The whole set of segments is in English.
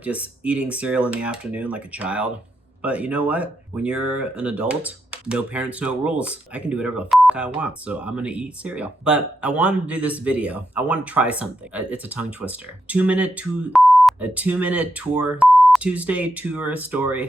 just eating cereal in the afternoon like a child. But you know what? When you're an adult, no parents, no rules. I can do whatever the I want, so I'm gonna eat cereal. But I wanted to do this video. I want to try something. It's a tongue twister. A 2-minute tour, Tuesday tour story,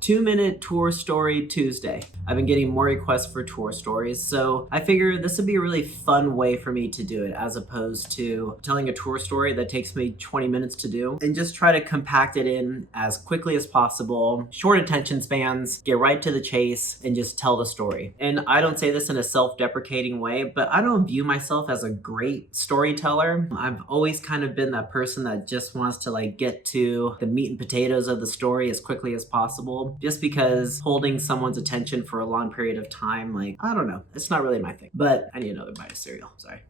2-minute tour story Tuesday. I've been getting more requests for tour stories, so I figured this would be a really fun way for me to do it, as opposed to telling a tour story that takes me 20 minutes to do, and just try to compact it in as quickly as possible, short attention spans, get right to the chase, and just tell the story. And I don't say this in a self-deprecating way, but I don't view myself as a great storyteller. I've always kind of been that person that just wants to get to the meat and potatoes of the story as quickly as possible, just because holding someone's attention for a long period of time, I don't know, it's not really my thing. But I need another bite of cereal, sorry.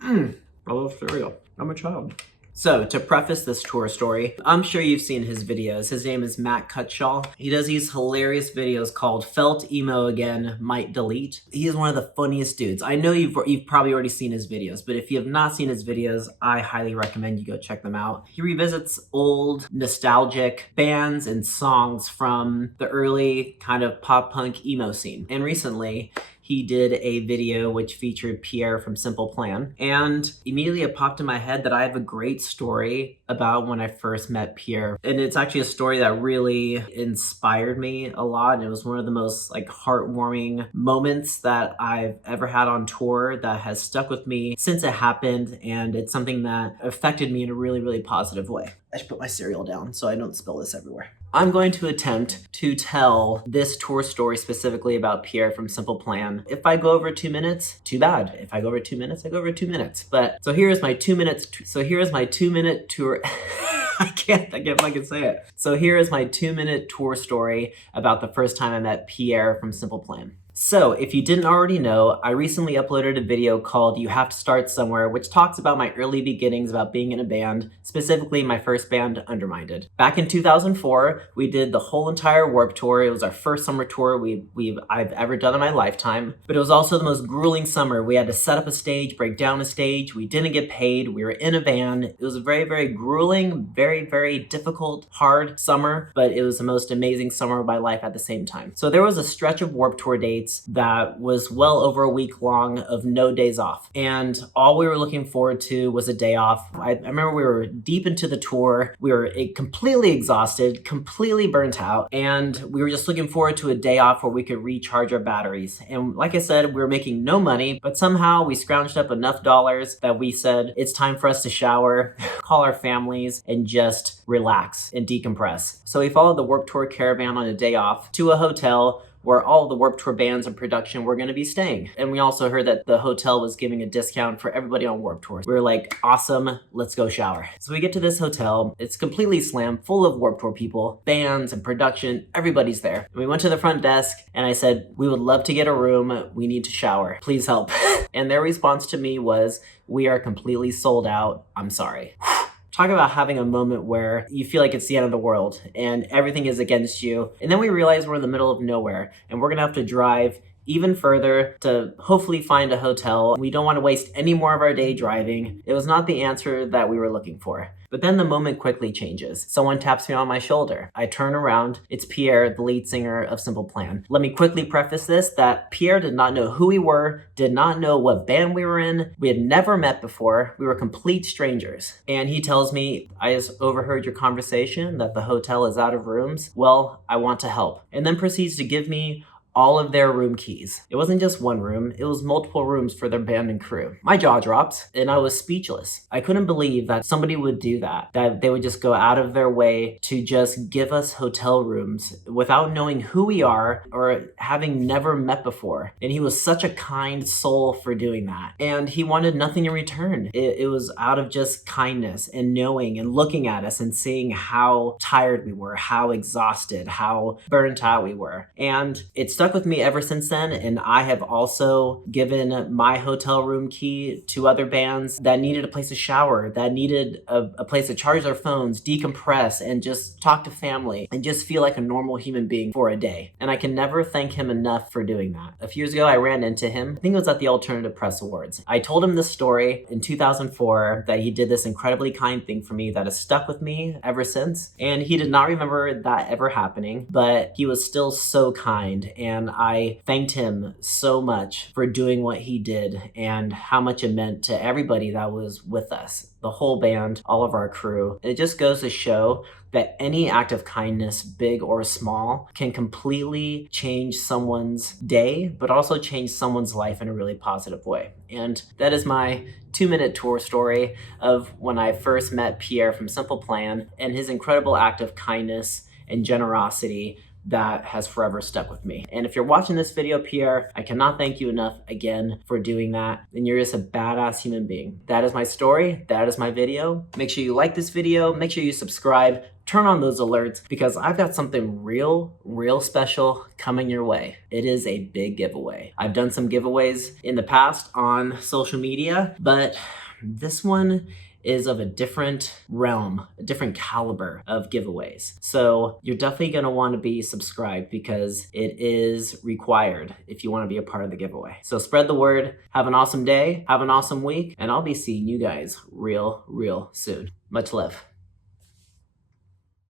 I love cereal, I'm a child. So to preface this tour story, I'm sure you've seen his videos. His name is Cutshall. He does these hilarious videos called Felt Emo Again Might Delete. He is one of the funniest dudes. I know you've probably already seen his videos, but if you have not seen his videos, I highly recommend you go check them out. He revisits old nostalgic bands and songs from the early kind of pop punk emo scene. And recently, he did a video which featured Pierre from Simple Plan. And immediately it popped in my head that I have a great story about when I first met Pierre. And it's actually a story that really inspired me a lot. And it was one of the most heartwarming moments that I've ever had on tour that has stuck with me since it happened. And it's something that affected me in a really, really positive way. I should put my cereal down so I don't spill this everywhere. I'm going to attempt to tell this tour story specifically about Pierre from Simple Plan. If I go over 2 minutes, too bad. If I go over 2 minutes, I go over 2 minutes. But so here is my 2 minutes. So here is my 2-minute tour. I can't fucking say it. So here is my 2-minute tour story about the first time I met Pierre from Simple Plan. So, if you didn't already know, I recently uploaded a video called You Have to Start Somewhere, which talks about my early beginnings about being in a band, specifically my first band, Underminded. Back in 2004, we did the whole entire Warped Tour. It was our first summer tour I've ever done in my lifetime, but it was also the most grueling summer. We had to set up a stage, break down a stage, we didn't get paid, we were in a van. It was a very, very grueling, very, very difficult, hard summer, but it was the most amazing summer of my life at the same time. So there was a stretch of Warped Tour dates that was well over a week long of no days off. And all we were looking forward to was a day off. I remember we were deep into the tour. We were completely exhausted, completely burnt out. And we were just looking forward to a day off where we could recharge our batteries. And like I said, we were making no money, but somehow we scrounged up enough dollars that we said, it's time for us to shower, call our families, and just relax and decompress. So we followed the Warped Tour caravan on a day off to a hotel where all the Warped Tour bands in production were going to be staying. And we also heard that the hotel was giving a discount for everybody on Warped Tour. We were like, awesome, let's go shower. So we get to this hotel, it's completely slammed, full of Warped Tour people, bands and production, everybody's there. And we went to the front desk and I said, we would love to get a room, we need to shower, please help. And their response to me was, we are completely sold out, I'm sorry. Talk about having a moment where you feel like it's the end of the world and everything is against you. And then we realize we're in the middle of nowhere and we're gonna have to drive even further to hopefully find a hotel. We don't want to waste any more of our day driving. It was not the answer that we were looking for. But then the moment quickly changes. Someone taps me on my shoulder. I turn around. It's Pierre, the lead singer of Simple Plan. Let me quickly preface this that Pierre did not know who we were, did not know what band we were in. We had never met before. We were complete strangers. And he tells me, I just overheard your conversation that the hotel is out of rooms. Well, I want to help. And then proceeds to give me all of their room keys. It wasn't just one room, it was multiple rooms for their band and crew. My jaw dropped and I was speechless. I couldn't believe that somebody would do that they would just go out of their way to just give us hotel rooms without knowing who we are or having never met before. And he was such a kind soul for doing that. And he wanted nothing in return. It was out of just kindness and knowing and looking at us and seeing how tired we were, how exhausted, how burnt out we were. And it stuck stuck with me ever since then, and I have also given my hotel room key to other bands that needed a place to shower, that needed a place to charge their phones, decompress, and just talk to family, and just feel like a normal human being for a day. And I can never thank him enough for doing that. A few years ago, I ran into him. I think it was at the Alternative Press Awards. I told him this story in 2004, that he did this incredibly kind thing for me that has stuck with me ever since. And he did not remember that ever happening, but he was still so kind. And I thanked him so much for doing what he did and how much it meant to everybody that was with us, the whole band, all of our crew. It just goes to show that any act of kindness, big or small, can completely change someone's day, but also change someone's life in a really positive way. And that is my 2-minute tour story of when I first met Pierre from Simple Plan and his incredible act of kindness and generosity that has forever stuck with me. And if you're watching this video, Pierre, I cannot thank you enough again for doing that. And you're just a badass human being. That is my story. That is my video. Make sure you like this video. Make sure you subscribe. Turn on those alerts because I've got something real special coming your way. It is a big giveaway. I've done some giveaways in the past on social media, but this one is of a different realm, a different caliber of giveaways. So you're definitely gonna wanna be subscribed because it is required if you wanna be a part of the giveaway. So spread the word, have an awesome day, have an awesome week, and I'll be seeing you guys real soon. Much love.